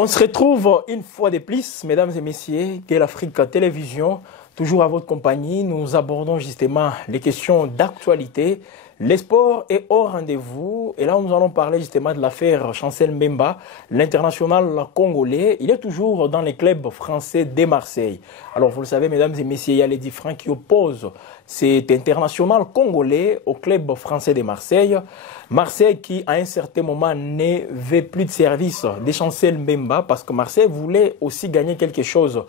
On se retrouve une fois de plus, mesdames et messieurs, de l'Afrique Télévision. Toujours à votre compagnie, nous abordons justement les questions d'actualité. Les sports est au rendez-vous. Et là, nous allons parler justement de l'affaire Chancel Mbemba, l'international congolais. Il est toujours dans les clubs français de Marseille. Alors, vous le savez, mesdames et messieurs, il y a les différents qui opposent cet international congolais au club français de Marseille. Marseille qui, à un certain moment, n'avait plus de service de Chancel Mbemba parce que Marseille voulait aussi gagner quelque chose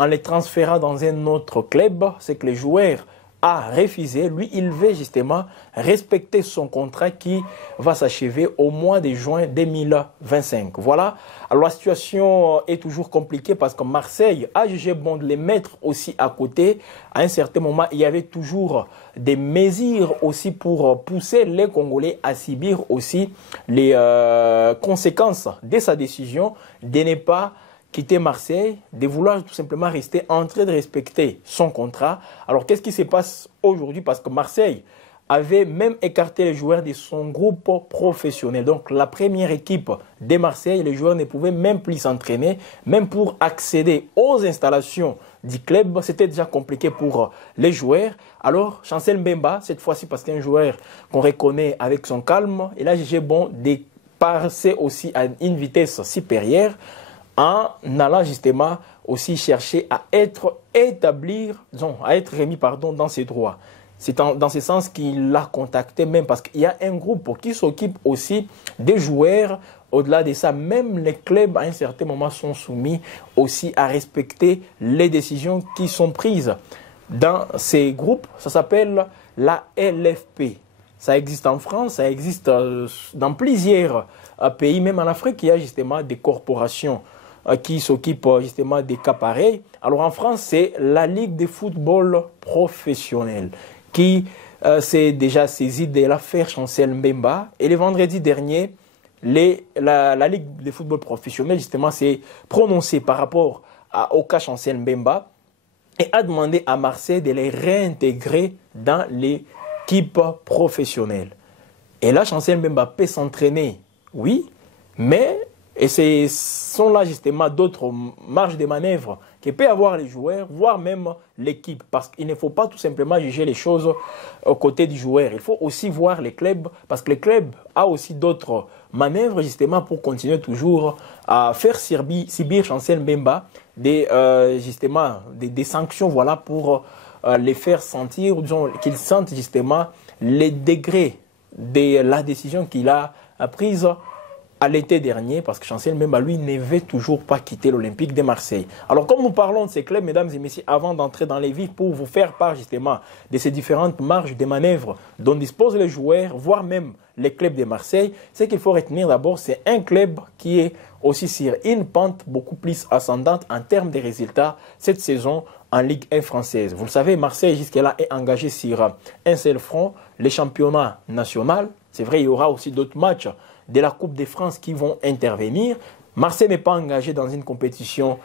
en les transférant dans un autre club. C'est que les joueurs a refusé. Lui, il veut justement respecter son contrat qui va s'achever au mois de juin 2025. Voilà. Alors, la situation est toujours compliquée parce que Marseille a jugé bon de les mettre aussi à côté. À un certain moment, il y avait toujours des mesures aussi pour pousser les Congolais à subir aussi les conséquences de sa décision de ne pas quitter Marseille, de vouloir tout simplement rester en train de respecter son contrat. Alors, qu'est-ce qui se passe aujourd'hui? Parce que Marseille avait même écarté les joueurs de son groupe professionnel. Donc, la première équipe de Marseille, les joueurs ne pouvaient même plus s'entraîner. Même pour accéder aux installations du club, c'était déjà compliqué pour les joueurs. Alors, Chancel Mbemba, cette fois-ci, parce qu'un joueur qu'on reconnaît avec son calme, il a jugé bon de passer aussi à une vitesse supérieure, en allant justement aussi chercher à être remis dans ses droits. C'est dans ce sens qu'il l'a contacté même parce qu'il y a un groupe qui s'occupe aussi des joueurs. Au-delà de ça, même les clubs à un certain moment sont soumis aussi à respecter les décisions qui sont prises dans ces groupes. Ça s'appelle la LFP. Ça existe en France, ça existe dans plusieurs pays, même en Afrique, il y a justement des corporations qui s'occupe justement des cas pareils. Alors en France, c'est la Ligue de football professionnel qui s'est déjà saisie de l'affaire Chancel Mbemba. Et le vendredi dernier, la Ligue de football professionnel justement s'est prononcée par rapport au cas Chancel Mbemba et a demandé à Marseille de les réintégrer dans l'équipe professionnelle. Et là, Chancel Mbemba peut s'entraîner, oui, mais et ce sont là justement d'autres marges de manœuvre que peuvent avoir les joueurs, voire même l'équipe. Parce qu'il ne faut pas tout simplement juger les choses aux côtés du joueur. Il faut aussi voir les clubs, parce que les clubs ont aussi d'autres manœuvres justement pour continuer toujours à faire subir Chancel Mbemba des sanctions, voilà, pour les faire sentir, disons, qu'ils sentent justement les degrés de la décision qu'il a prise à l'été dernier, parce que Chancel Mbemba, lui, ne veut toujours pas quitter l'Olympique de Marseille. Alors, comme nous parlons de ces clubs, mesdames et messieurs, avant d'entrer dans les vifs pour vous faire part justement de ces différentes marges de manœuvre dont disposent les joueurs, voire même les clubs de Marseille, ce qu'il faut retenir d'abord, c'est un club qui est aussi sur une pente beaucoup plus ascendante en termes de résultats cette saison en Ligue 1 française. Vous le savez, Marseille jusqu'à-là est engagé sur un seul front, les championnats nationaux. C'est vrai, il y aura aussi d'autres matchs de la Coupe de France qui vont intervenir. Marseille n'est pas engagé dans une compétition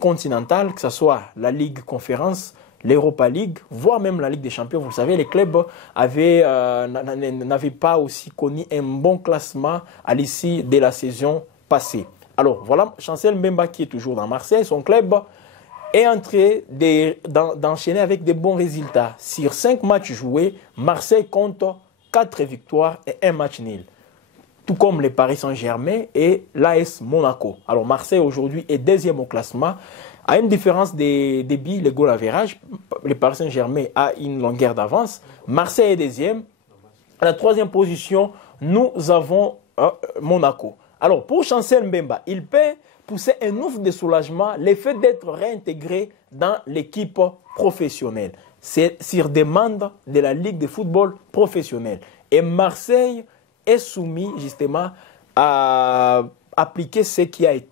continentale, que ce soit la Ligue Conférence, l'Europa League, voire même la Ligue des Champions. Vous le savez, les clubs n'avaient pas aussi connu un bon classement à l'issue de la saison passée. Alors voilà, Chancel Mbemba qui est toujours dans Marseille, son club est en train d'enchaîner avec de bons résultats. Sur 5 matchs joués, Marseille compte 4 victoires et 1 match nul, tout comme les Paris Saint-Germain et l'AS Monaco. Alors Marseille aujourd'hui est deuxième au classement, à une différence des buts, le goal average. Le Paris Saint-Germain a une longueur d'avance. Marseille est deuxième. À la troisième position, nous avons Monaco. Alors pour Chancel Mbemba, il peut pousser un ouf de soulagement le fait d'être réintégré dans l'équipe professionnelle. C'est sur demande de la Ligue de football professionnel. Et Marseille est soumis justement à appliquer ce qui est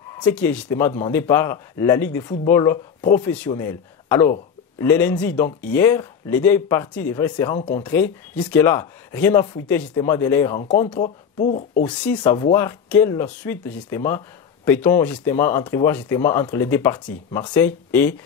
justement demandé par la Ligue de football professionnel. Alors, le lundi, donc hier, les deux parties devraient se rencontrer. Jusque-là, rien n'a fuité justement de les rencontres pour aussi savoir quelle suite justement peut-on justement entrevoir justement entre les deux parties, Marseille et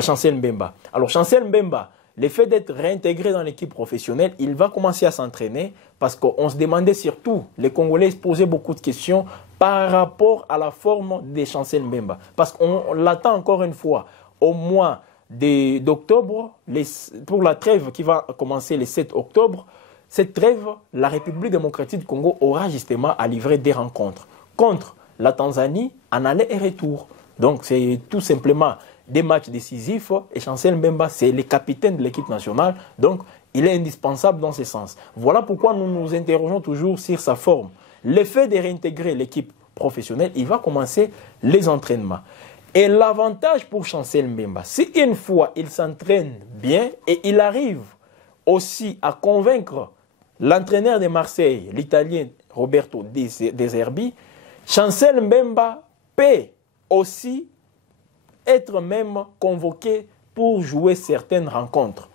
Chancel Mbemba. Alors, Chancel Mbemba, le fait d'être réintégré dans l'équipe professionnelle, il va commencer à s'entraîner parce qu'on se demandait surtout, les Congolais se posaient beaucoup de questions par rapport à la forme de Chancel Mbemba. Parce qu'on l'attend encore une fois au mois d'octobre, pour la trêve qui va commencer le 7 octobre. Cette trêve, la République démocratique du Congo aura justement à livrer des rencontres contre la Tanzanie en aller et retour. Donc c'est tout simplement des matchs décisifs et Chancel Mbemba, c'est le capitaine de l'équipe nationale. Donc il est indispensable dans ce sens. Voilà pourquoi nous nous interrogeons toujours sur sa forme. L'effet de réintégrer l'équipe professionnelle, il va commencer les entraînements. Et l'avantage pour Chancel Mbemba, si une fois il s'entraîne bien et il arrive aussi à convaincre l'entraîneur de Marseille, l'Italien Roberto De Zerbi, Chancel Mbemba peut aussi être même convoqué pour jouer certaines rencontres.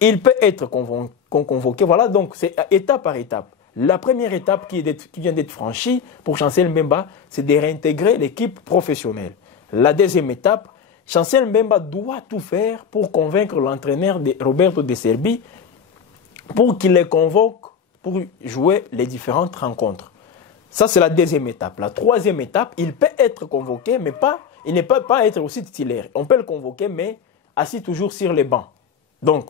Il peut être convoqué, voilà, donc c'est étape par étape. La première étape qui vient d'être franchie pour Chancel Mbemba, c'est de réintégrer l'équipe professionnelle. La deuxième étape, Chancel Mbemba doit tout faire pour convaincre l'entraîneur de Roberto De Zerbi pour qu'il les convoque pour jouer les différentes rencontres. Ça, c'est la deuxième étape. La troisième étape, il peut être convoqué, mais il ne peut pas être aussi titulaire. On peut le convoquer, mais assis toujours sur les bancs. Donc,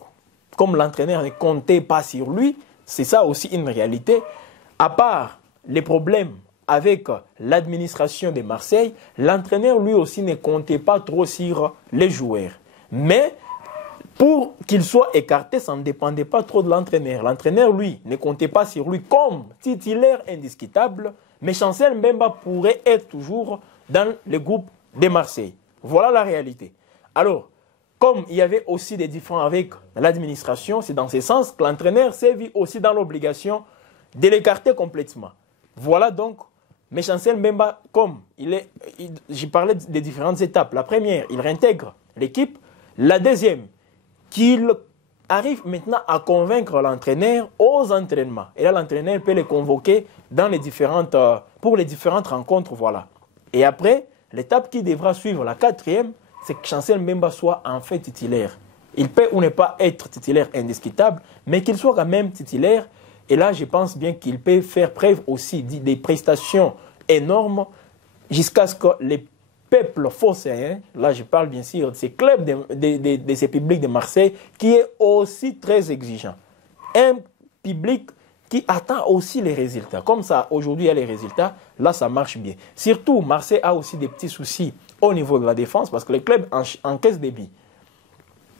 comme l'entraîneur ne comptait pas sur lui, c'est ça aussi une réalité. À part les problèmes avec l'administration de Marseille, l'entraîneur lui aussi ne comptait pas trop sur les joueurs. Mais pour qu'il soit écarté, ça ne dépendait pas trop de l'entraîneur. L'entraîneur, lui, ne comptait pas sur lui comme titulaire indiscutable, mais Chancel Mbemba pourrait être toujours dans le groupe de Marseille. Voilà la réalité. Alors, comme il y avait aussi des différends avec l'administration, c'est dans ce sens que l'entraîneur s'est vu aussi dans l'obligation de l'écarter complètement. Voilà donc, mais Chancel Mbemba, comme j'ai parlé des différentes étapes. La première, il réintègre l'équipe. La deuxième, qu'il arrive maintenant à convaincre l'entraîneur aux entraînements. Et là, l'entraîneur peut les convoquer pour les différentes rencontres. Voilà. Et après, l'étape qui devra suivre, la quatrième, c'est que Chancel Mbemba soit en fait titulaire. Il peut ou ne pas être titulaire indiscutable, mais qu'il soit quand même titulaire. Et là, je pense bien qu'il peut faire preuve aussi des prestations énormes jusqu'à ce que les peuples phocéens, là je parle bien sûr de ces clubs, de ces publics de Marseille, qui est aussi très exigeant. Un public qui attend aussi les résultats. Comme ça, aujourd'hui, il y a les résultats, là ça marche bien. Surtout, Marseille a aussi des petits soucis au niveau de la défense parce que les clubs encaissent des billes.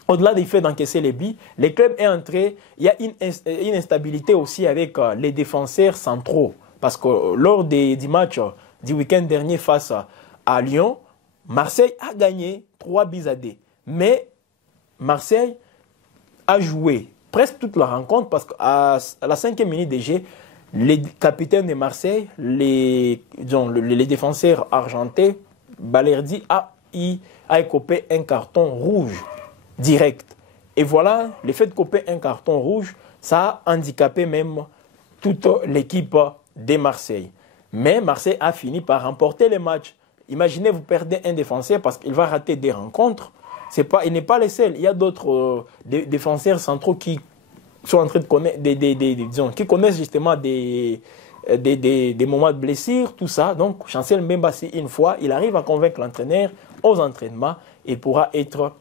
Au-delà du fait d'encaisser les billes, les clubs est entré, il y a une instabilité aussi avec les défenseurs centraux. Parce que lors du match du week-end dernier face à Lyon, Marseille a gagné 3-2. Mais Marseille a joué presque toute la rencontre parce qu'à la 5e minute de jeu, les capitaines de Marseille, les défenseurs argentés, Balerdi a écopé un carton rouge direct. Et voilà, le fait de couper un carton rouge, ça a handicapé même toute l'équipe de Marseille. Mais Marseille a fini par remporter le match. Imaginez, vous perdez un défenseur parce qu'il va rater des rencontres. Il n'est pas le seul. Il y a d'autres défenseurs centraux qui sont en train de connaître, qui connaissent justement des moments de blessure, tout ça. Donc, Chancel Mbemba, une fois, il arrive à convaincre l'entraîneur aux entraînements, il pourra être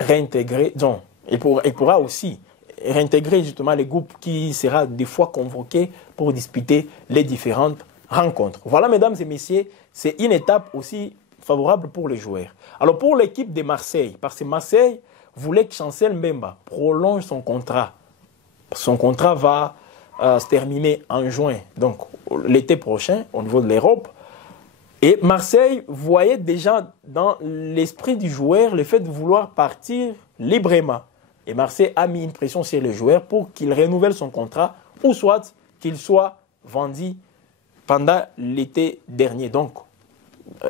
réintégrer, donc, il pourra aussi réintégrer justement les groupes qui sera des fois convoqués pour disputer les différentes rencontres. Voilà, mesdames et messieurs, c'est une étape aussi favorable pour les joueurs. Alors pour l'équipe de Marseille, parce que Marseille voulait que Chancel Mbemba prolonge son contrat. Son contrat va se terminer en juin, donc l'été prochain au niveau de l'Europe. Et Marseille voyait déjà dans l'esprit du joueur le fait de vouloir partir librement. Et Marseille a mis une pression sur le joueur pour qu'il renouvelle son contrat ou soit qu'il soit vendu pendant l'été dernier, donc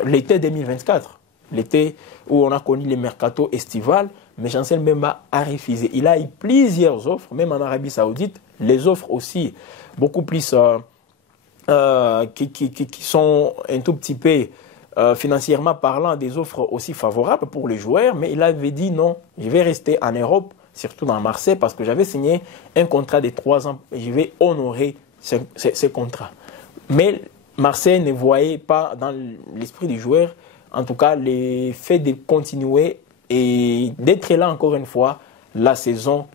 l'été 2024, l'été où on a connu les mercato estivales, mais Chancel Mbemba a refusé. Il a eu plusieurs offres, même en Arabie Saoudite, les offres aussi beaucoup plus qui sont un tout petit peu financièrement parlant des offres aussi favorables pour les joueurs, mais il avait dit non, je vais rester en Europe, surtout dans Marseille, parce que j'avais signé un contrat de 3 ans et je vais honorer ce contrat. Mais Marseille ne voyait pas dans l'esprit du joueur, en tout cas, le fait de continuer et d'être là encore une fois la saison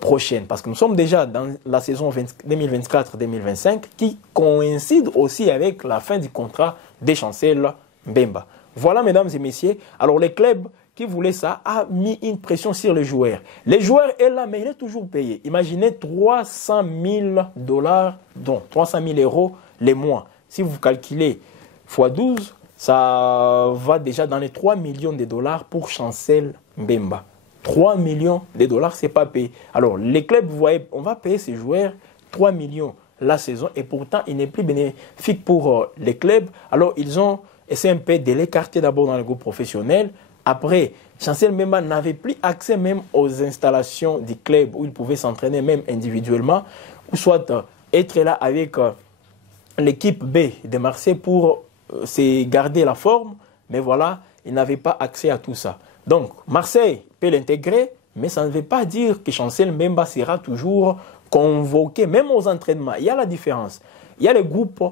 prochaine. Parce que nous sommes déjà dans la saison 2024-2025 qui coïncide aussi avec la fin du contrat de Chancel Mbemba. Voilà, mesdames et messieurs. Alors, les clubs qui voulaient ça a mis une pression sur les joueurs. Les joueurs est là, mais il est toujours payé. Imaginez 300 000 $, donc 300 000 € les mois. Si vous calculez x 12, ça va déjà dans les 3 millions de dollars pour Chancel Mbemba. 3 millions de dollars, ce n'est pas payé. Alors, les clubs, vous voyez, on va payer ces joueurs 3 millions la saison et pourtant, il n'est plus bénéfique pour les clubs. Alors, ils ont essayé un peu de l'écarter d'abord dans le groupe professionnel. Après, Chancel Mbemba n'avait plus accès même aux installations du club où il pouvait s'entraîner même individuellement ou soit être là avec l'équipe B de Marseille pour se garder la forme. Mais voilà, il n'avait pas accès à tout ça. Donc, Marseille peut l'intégrer, mais ça ne veut pas dire que Chancel Mbemba sera toujours convoqué, même aux entraînements. Il y a la différence. Il y a les groupes,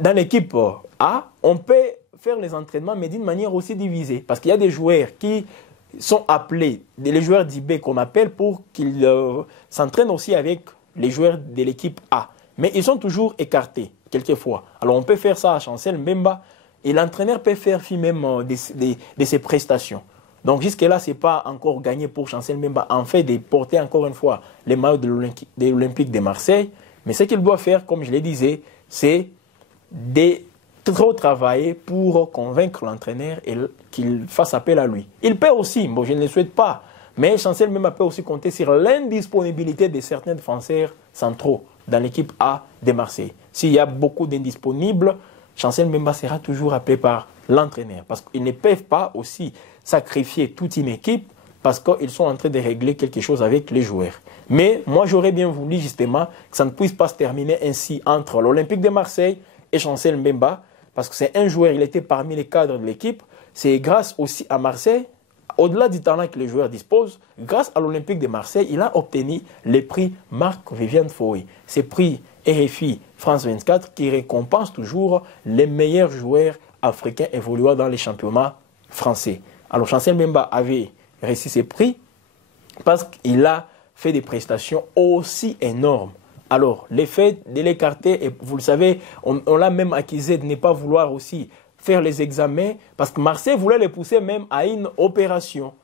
dans l'équipe A, on peut faire les entraînements, mais d'une manière aussi divisée. Parce qu'il y a des joueurs qui sont appelés, les joueurs d'IB qu'on appelle, pour qu'ils s'entraînent aussi avec les joueurs de l'équipe A. Mais ils sont toujours écartés, quelquefois. Alors on peut faire ça à Chancel Mbemba, et l'entraîneur peut faire fi même de ses prestations. Donc jusque-là, ce n'est pas encore gagné pour Chancel Mbemba, en fait, de porter encore une fois les maillots de l'Olympique de Marseille. Mais ce qu'il doit faire, comme je le disais, c'est de trop travailler pour convaincre l'entraîneur et qu'il fasse appel à lui. Il peut aussi, bon, je ne le souhaite pas, mais Chancel Mbemba peut aussi compter sur l'indisponibilité de certains défenseurs centraux dans l'équipe A de Marseille. S'il y a beaucoup d'indisponibles, Chancel Mbemba sera toujours appelé par l'entraîneur. Parce qu'ils ne peuvent pas aussi sacrifier toute une équipe parce qu'ils sont en train de régler quelque chose avec les joueurs. Mais moi, j'aurais bien voulu justement que ça ne puisse pas se terminer ainsi entre l'Olympique de Marseille et Chancel Mbemba, parce que c'est un joueur, il était parmi les cadres de l'équipe. C'est grâce aussi à Marseille, au-delà du talent que les joueurs disposent, grâce à l'Olympique de Marseille, il a obtenu les prix Marc-Viviane Foé. Ces prix RFI France 24 qui récompense toujours les meilleurs joueurs africains évoluant dans les championnats français. Alors Chancel Mbemba avait reçu ces prix parce qu'il a fait des prestations aussi énormes. Alors, l'effet de l'écarter, et vous le savez, on l'a même accusé de ne pas vouloir aussi faire les examens parce que Marseille voulait les pousser même à une opération.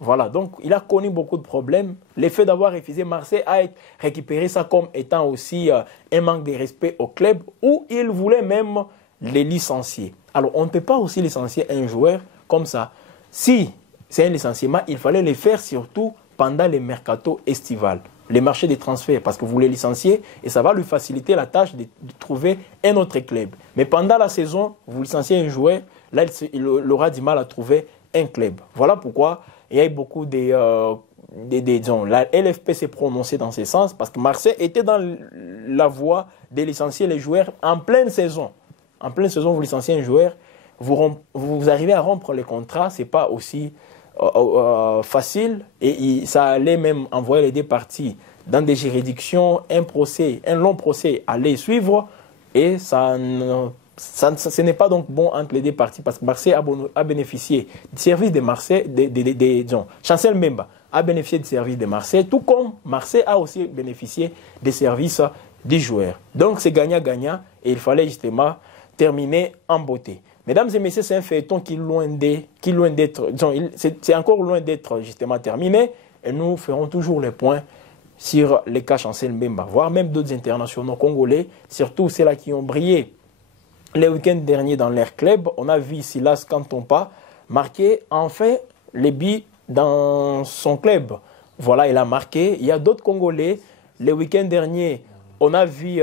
Voilà, donc il a connu beaucoup de problèmes. L'effet d'avoir refusé Marseille a récupéré ça comme étant aussi un manque de respect au club où il voulait même les licencier. Alors, on ne peut pas aussi licencier un joueur comme ça. Si c'est un licenciement, il fallait le faire surtout pendant les mercatos estivales, les marchés des transferts, parce que vous les licenciez et ça va lui faciliter la tâche de trouver un autre club. Mais pendant la saison, vous licenciez un joueur, là, il aura du mal à trouver un club. Voilà pourquoi il y a eu beaucoup disons, la LFP s'est prononcée dans ce sens, parce que Marseille était dans la voie de licencier les joueurs en pleine saison. En pleine saison, vous licenciez un joueur, vous arrivez à rompre les contrats, ce n'est pas aussi facile, et ça allait même envoyer les deux parties dans des juridictions, un long procès allait suivre, et ce n'est pas donc bon entre les deux parties, parce que Marseille a bénéficié du service de Marseille, disons, Chancel Mbemba a bénéficié du service de Marseille, tout comme Marseille a aussi bénéficié des services des joueurs. Donc c'est gagnant-gagnant, et il fallait justement terminer en beauté. Mesdames et messieurs, c'est un feuilleton qui est loin d'être, c'est encore loin d'être justement terminé, et nous ferons toujours les points sur les cas Chancel Mbemba, voire même d'autres internationaux congolais, surtout ceux-là qui ont brillé les week-ends derniers dans leur club. On a vu Silas Kantompa marquer enfin les buts dans son club. Voilà, il a marqué. Il y a d'autres Congolais. Les week-ends derniers, on a vu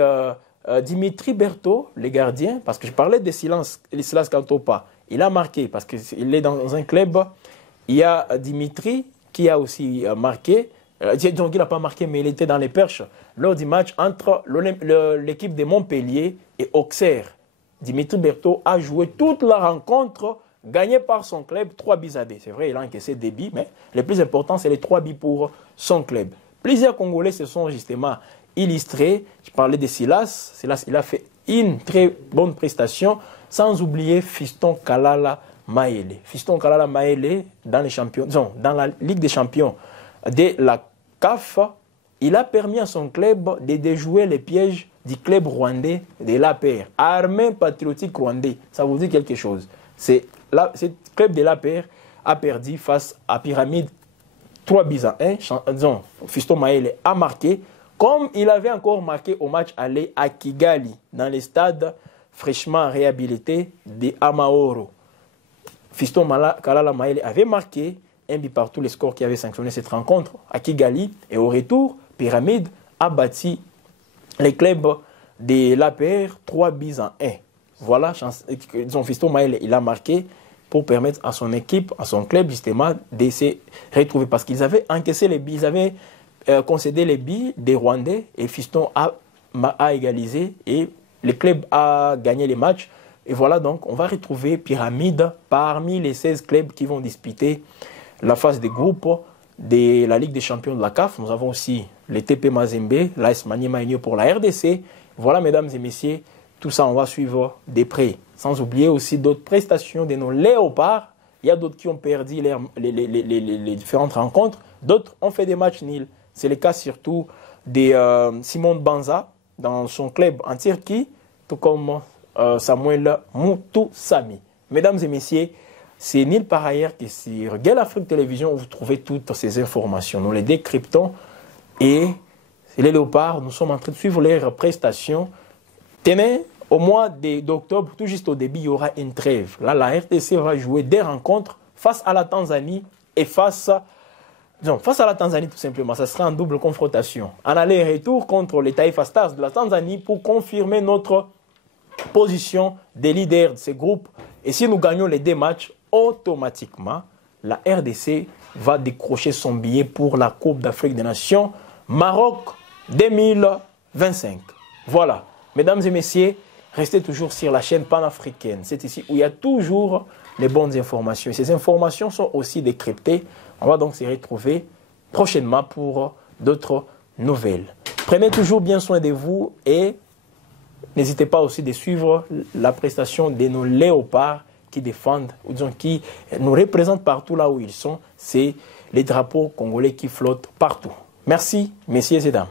Dimitri Berthaud, le gardien, parce que je parlais de Silas Kantompa. Il a marqué parce qu'il est dans un club. Il y a Dimitri qui a aussi marqué. Donc il n'a pas marqué, mais il était dans les perches lors du match entre l'équipe de Montpellier et Auxerre. Dimitri Berthaud a joué toute la rencontre gagné par son club 3 buts à 2. C'est vrai, il a encaissé des buts, mais le plus important, c'est les 3 buts pour son club. Plusieurs Congolais se sont justement illustrés. Je parlais de Silas. Silas, il a fait une très bonne prestation, sans oublier Fiston Kalala Maele. Fiston Kalala Maele, dans la Ligue des champions de la CAF, il a permis à son club de déjouer les pièges du club rwandais de l'APR, Armée patriotique rwandais. Ça vous dit quelque chose? Ce club de l'APR a perdu face à Pyramide 3 buts à 1. Fiston Maele a marqué, comme il avait encore marqué au match aller à Kigali, dans le stade fraîchement réhabilité de Amaoro. Fiston Kalala Maele avait marqué un but par tous les scores qui avaient sanctionné cette rencontre à Kigali. Et au retour, Pyramide a bâti les clubs de l'APR 3 buts à 1. Voilà, Fiston Maele, il a marqué pour permettre à son équipe, à son club, justement, de se retrouver. Parce qu'ils avaient encaissé les billes, ils avaient concédé les billes des Rwandais et Fiston a égalisé et le club a gagné les matchs. Et voilà, donc, on va retrouver Pyramide parmi les 16 clubs qui vont disputer la phase des groupes de la Ligue des champions de la CAF. Nous avons aussi le TP Mazembe, l'AS Maniema Union pour la RDC. Voilà, mesdames et messieurs, tout ça, on va suivre de près. Sans oublier aussi d'autres prestations de nos léopards. Il y a d'autres qui ont perdu les différentes rencontres. D'autres ont fait des matchs nuls. C'est le cas surtout de Simon Banza dans son club en Turquie, tout comme Samuel Moutousami. Mesdames et messieurs, c'est nulle part ailleurs que sur Gueule Afrique Télévision où vous trouvez toutes ces informations. Nous les décryptons et les léopards, nous sommes en train de suivre leurs prestations. Tenez, au mois d'octobre, tout juste au début, il y aura une trêve. Là, la RTC va jouer des rencontres face à la Tanzanie et face à la Tanzanie tout simplement. Ça sera en double confrontation. En aller-retour contre les Taifa Stars de la Tanzanie pour confirmer notre position des leaders de ces groupes. Et si nous gagnons les 2 matchs, automatiquement, la RDC va décrocher son billet pour la Coupe d'Afrique des Nations Maroc 2025. Voilà. Mesdames et messieurs, restez toujours sur la chaîne panafricaine. C'est ici où il y a toujours les bonnes informations. Et ces informations sont aussi décryptées. On va donc se retrouver prochainement pour d'autres nouvelles. Prenez toujours bien soin de vous et n'hésitez pas aussi de suivre la prestation de nos léopards qui défendent, ou disons qui nous représentent partout là où ils sont. C'est les drapeaux congolais qui flottent partout. Merci, messieurs et dames.